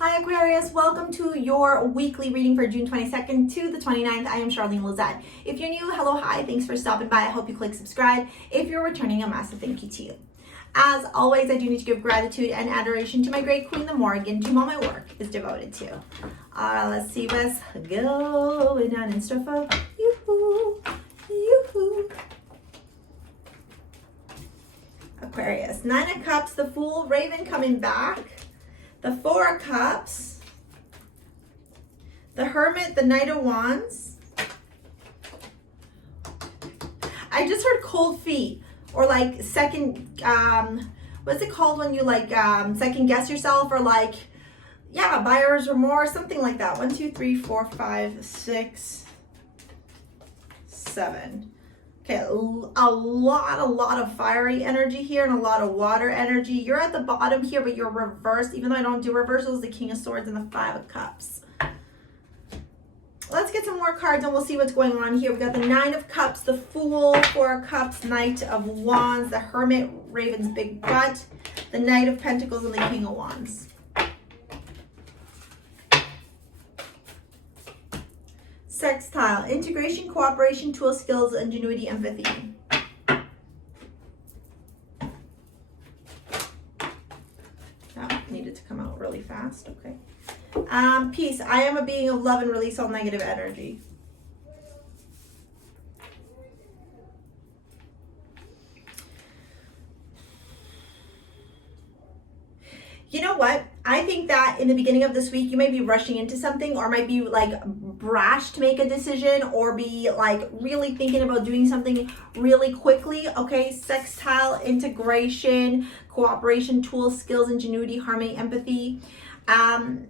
Hi Aquarius, welcome to your weekly reading for June 22nd to the 29th. I am Charlene Lozette. If you're new, hello, hi, thanks for stopping by. I hope you click subscribe. If you're returning, a massive thank you to you. As always, I do need to give gratitude and adoration to my great queen, the Morgan, to whom all my work is devoted to. Let's see what's going on in store for you. Aquarius, Nine of Cups, the Fool, Raven coming back. The Four of Cups, the Hermit, the Knight of Wands. I just heard cold feet, or like second, what's it called when you like second guess yourself, or like, yeah, buyer's remorse, something like that. 1, 2, 3, 4, 5, 6, 7. Okay, a lot of fiery energy here and a lot of water energy. You're at the bottom here, but you're reversed. Even though I don't do reversals, the King of Swords and the Five of Cups. Let's get some more cards and we'll see what's going on here. We got the Nine of Cups, the Fool, Four of Cups, Knight of Wands, the Hermit, Raven's big butt, the Knight of Pentacles, and the King of Wands. Sextile, integration, cooperation, tool skills, ingenuity, empathy. That needed to come out really fast, okay. Peace, I am a being of love and release all negative energy. You know what? I think that in the beginning of this week, you might be rushing into something or might be like brash to make a decision or be like really thinking about doing something really quickly. Okay, sextile, integration, cooperation, tools, skills, ingenuity, harmony, empathy. I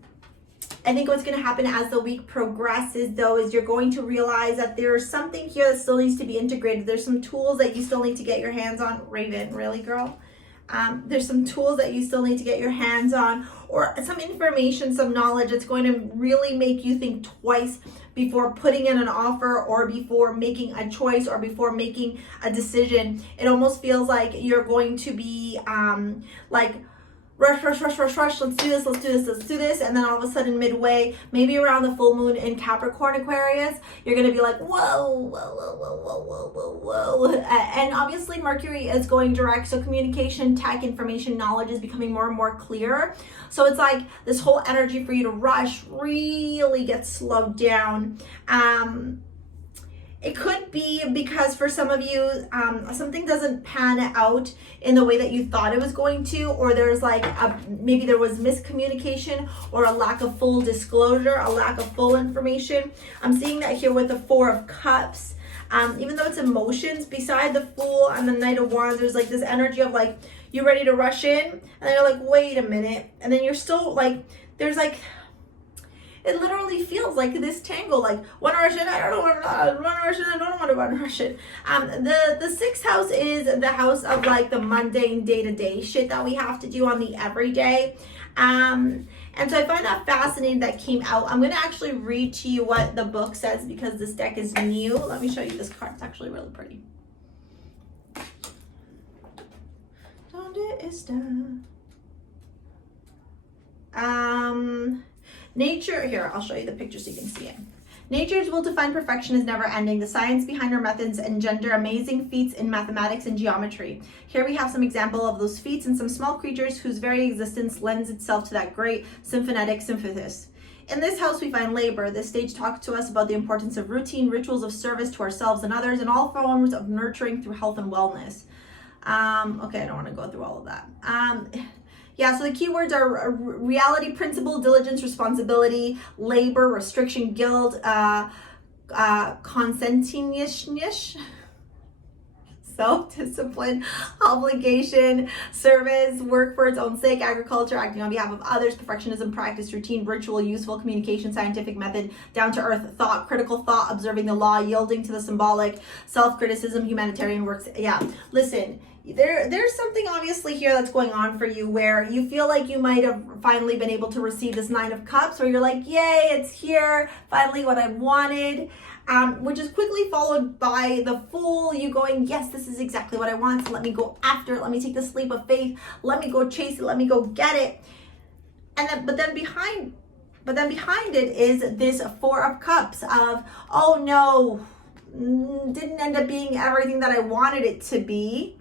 think what's going to happen as the week progresses, though, is you're going to realize that there's something here that still needs to be integrated. There's some tools that you still need to get your hands on. Raven, really, girl? There's some tools that you still need to get your hands on, or some information, some knowledge that's going to really make you think twice before putting in an offer or before making a choice or before making a decision. It almost feels like you're going to be like, rush, let's do this. And then all of a sudden midway, maybe around the full moon in Capricorn, Aquarius, you're going to be like, whoa. And obviously Mercury is going direct. So communication, tech, information, knowledge is becoming more and more clear. So it's like this whole energy for you to rush really gets slowed down. It could be because for some of you, something doesn't pan out in the way that you thought it was going to, or there's like, maybe there was miscommunication or a lack of full disclosure, a lack of full information. I'm seeing that here with the Four of Cups. Even though it's emotions, beside the Fool and the Knight of Wands, there's like this energy of like, you're ready to rush in, and then you're like, wait a minute. And then you're still like, there's like, it literally feels like this tangle, like want to rush it, I don't want to rush it, I don't want to rush it. The sixth house is the house of like the mundane day-to-day shit that we have to do on the everyday. And so I find that fascinating that came out. I'm going to actually read to you what the book says because this deck is new. Let me show you this card. It's actually really pretty. Donde está? Nature, here, I'll show you the picture so you can see it. Nature's will to find perfection is never ending. The science behind her methods engender amazing feats in mathematics and geometry. Here we have some example of those feats and some small creatures whose very existence lends itself to that great symphonetic synthesis. In this house we find labor. This stage talks to us about the importance of routine, rituals of service to ourselves and others, and all forms of nurturing through health and wellness. Okay, I don't want to go through all of that. Yeah, so the keywords are reality, principle, diligence, responsibility, labor, restriction, guilt, consentience, self-discipline, obligation, service, work for its own sake, agriculture, acting on behalf of others, perfectionism, practice, routine, ritual, useful, communication, scientific method, down-to-earth thought, critical thought, observing the law, yielding to the symbolic, self-criticism, humanitarian works. Yeah, listen. There's something obviously here that's going on for you where you feel like you might have finally been able to receive this Nine of Cups, where you're like, yay, it's here, finally what I wanted, which is quickly followed by the Fool, you going, yes, this is exactly what I want, so let me go after it, let me take this leap of faith, let me go chase it, let me go get it. And then, but then behind it is this Four of Cups of, oh no, didn't end up being everything that I wanted it to be.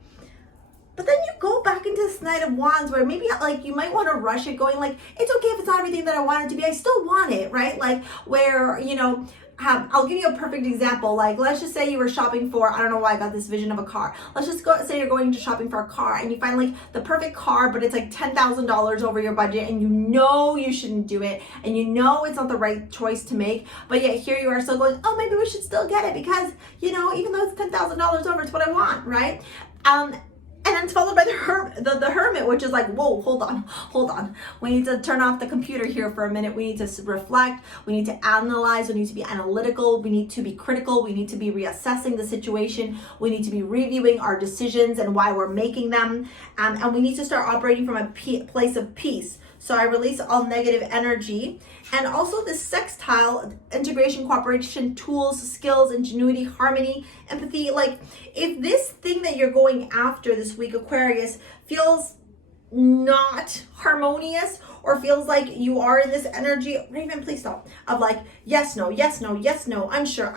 But then you go back into this Knight of Wands where maybe like you might want to rush it, going like, it's okay if it's not everything that I want it to be. I still want it, right? Like where, you know, I'll give you a perfect example. Like, let's just say you were shopping for, I don't know why I got this vision of a car. Let's just say you're going to shopping for a car and you find like the perfect car, but it's like $10,000 over your budget and you know you shouldn't do it and you know it's not the right choice to make, but yet here you are still going, oh, maybe we should still get it because, you know, even though it's $10,000 over, it's what I want, right? And then it's followed by the hermit, which is like, whoa, hold on. We need to turn off the computer here for a minute. We need to reflect. We need to analyze. We need to be analytical. We need to be critical. We need to be reassessing the situation. We need to be reviewing our decisions and why we're making them. And we need to start operating from a place of peace. So I release all negative energy. And also this sextile, integration, cooperation, tools, skills, ingenuity, harmony, empathy. Like if this thing that you're going after this week, Aquarius, feels not harmonious or feels like you are in this energy, Raven, please stop, of like, yes, no, yes, no, yes, no, unsure,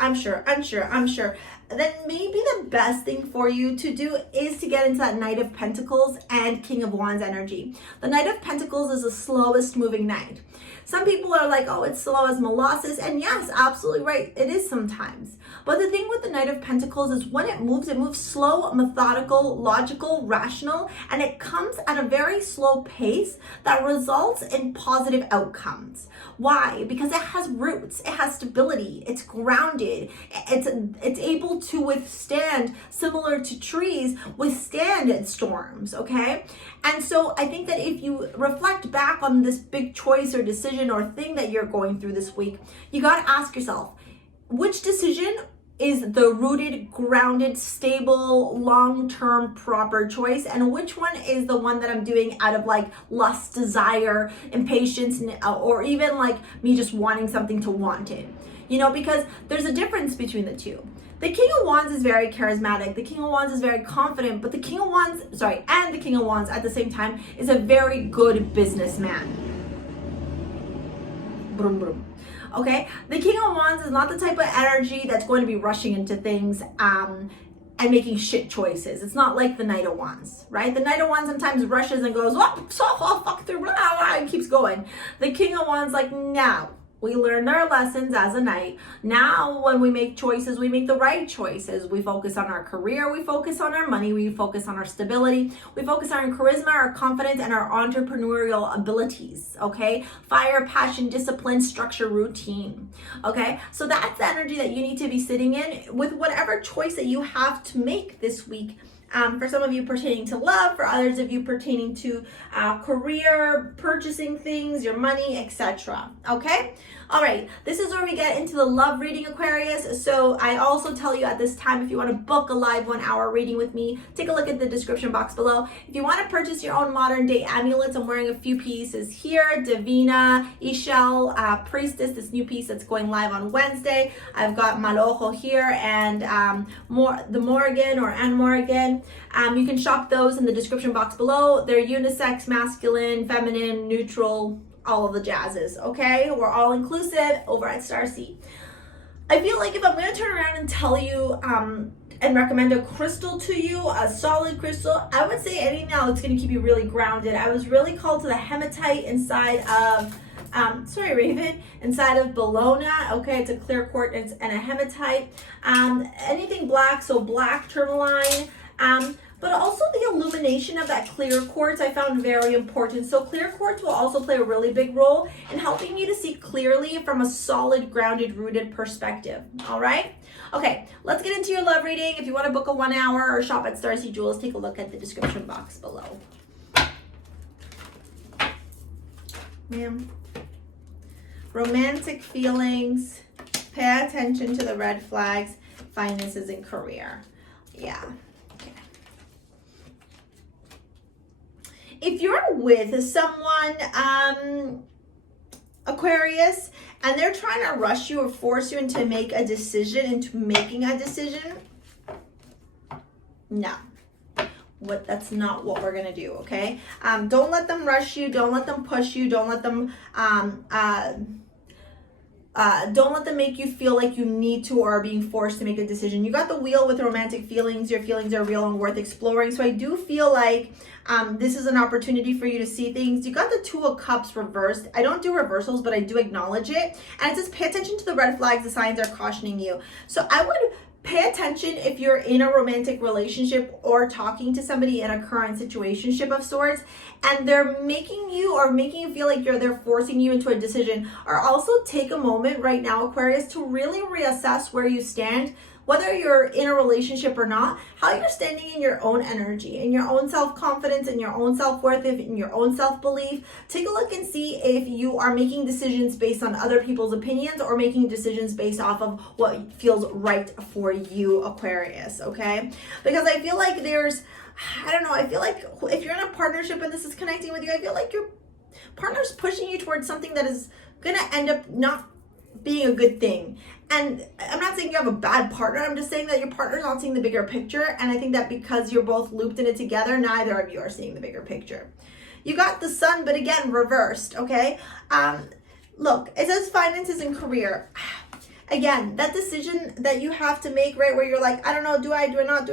then maybe the best thing for you to do is to get into that Knight of Pentacles and King of Wands energy. The Knight of Pentacles is the slowest moving knight. Some people are like, oh, it's slow as molasses. And yes, absolutely right. It is sometimes. But the thing with the Knight of Pentacles is when it moves slow, methodical, logical, rational, and it comes at a very slow pace that results in positive outcomes. Why? Because it has roots, it has stability, it's grounded, it's able to withstand, similar to trees, withstand storms, okay? And so I think that if you reflect back on this big choice or decision or thing that you're going through this week, you got to ask yourself, which decision is the rooted, grounded, stable, long-term proper choice, and which one is the one that I'm doing out of like lust, desire, impatience, or even like me just wanting something to want it, you know, because there's a difference between the two. The King of Wands is very charismatic. The King of Wands is very confident, but the King of Wands, and the King of Wands at the same time is a very good businessman. Brum, brum. Okay, the King of Wands is not the type of energy that's going to be rushing into things and making shit choices. It's not like the Knight of Wands, right? The Knight of Wands sometimes rushes and goes, oh, so I'll fuck through, and keeps going. The King of Wands, like, now we learned our lessons as a knight. Now when we make choices, we make the right choices. We focus on our career, we focus on our money, we focus on our stability, we focus on our charisma, our confidence, and our entrepreneurial abilities, okay? Fire, passion, discipline, structure, routine, okay? So that's the energy that you need to be sitting in with whatever choice that you have to make this week. For some of you pertaining to love, for others of you pertaining to career, purchasing things, your money, etc. Okay? All right, this is where we get into the love reading, Aquarius. So I also tell you at this time, if you want to book a live 1 hour reading with me, take a look at the description box below. If you want to purchase your own modern day amulets, I'm wearing a few pieces here. Divina, Ishel, Priestess, this new piece that's going live on Wednesday. I've got Malojo here and the Morrigan or Anne Morrigan. You can shop those in the description box below. They're unisex, masculine, feminine, neutral, all of the jazzes, okay? We're all inclusive over at STARSEA. I feel like if I'm going to turn around and tell you and recommend a crystal to you, a solid crystal, I would say anything that's going to keep you really grounded. I was really called to the hematite inside of inside of Bologna. Okay, it's a clear quartz and a hematite. Anything black, so black tourmaline. But also the illumination of that clear quartz I found very important. So clear quartz will also play a really big role in helping you to see clearly from a solid, grounded, rooted perspective. All right? Okay, let's get into your love reading. If you want to book a 1 hour or shop at STARSEA Jewels, take a look at the description box below. Ma'am. Romantic feelings. Pay attention to the red flags. Finances and career. Yeah. If you're with someone, Aquarius, and they're trying to rush you or force you into making a decision, no. That's not what we're gonna do, okay? Don't let them rush you. Don't let them push you. Don't let them make you feel like you need to or are being forced to make a decision. You got the Wheel with romantic feelings. Your feelings are real and worth exploring. So I do feel like this is an opportunity for you to see things. You got the Two of Cups reversed. I don't do reversals, but I do acknowledge it. And it says pay attention to the red flags. The signs are cautioning you. So I would pay attention if you're in a romantic relationship or talking to somebody in a current situationship of sorts, and they're making you feel like they're forcing you into a decision. Or also take a moment right now, Aquarius, to really reassess where you stand, whether you're in a relationship or not, how you're standing in your own energy, in your own self-confidence, in your own self-worth, in your own self-belief. Take a look and see if you are making decisions based on other people's opinions or making decisions based off of what feels right for you, Aquarius, okay? Because I feel like I feel like if you're in a partnership and this is connecting with you, I feel like your partner's pushing you towards something that is gonna end up not being a good thing. And I'm not saying you have a bad partner, I'm just saying that your partner's not seeing the bigger picture, and I think that because you're both looped in it together, neither of you are seeing the bigger picture. You got the Sun, but again, reversed, okay? Look, it says finances and career. Again, that decision that you have to make, right, where you're like, I don't know, do I not?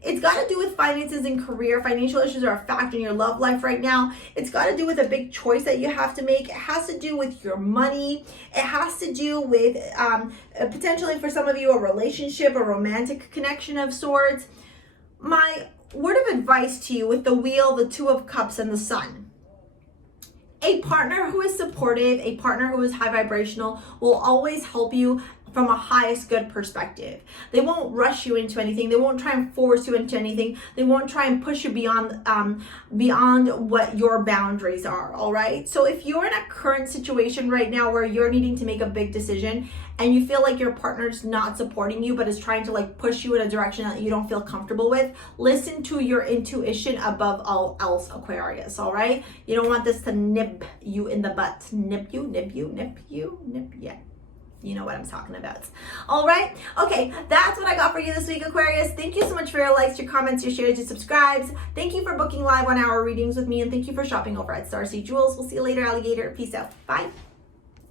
It's got to do with finances and career. Financial issues are a factor in your love life right now. It's got to do with a big choice that you have to make. It has to do with your money. It has to do with potentially for some of you a relationship, a romantic connection of sorts. My word of advice to you with the Wheel, the Two of Cups, and the Sun. A partner who is supportive, a partner who is high vibrational will always help you from a highest good perspective. They won't rush you into anything. They won't try and force you into anything. They won't try and push you beyond what your boundaries are, all right? So if you're in a current situation right now where you're needing to make a big decision and you feel like your partner's not supporting you but is trying to like push you in a direction that you don't feel comfortable with, listen to your intuition above all else, Aquarius, all right? You don't want this to nip you in the butt. Nip you. Yeah. You know what I'm talking about. All right. Okay. That's what I got for you this week, Aquarius. Thank you so much for your likes, your comments, your shares, your subscribes. Thank you for booking live 1 hour readings with me. And thank you for shopping over at STARSEA Jewels. We'll see you later, alligator. Peace out. Bye.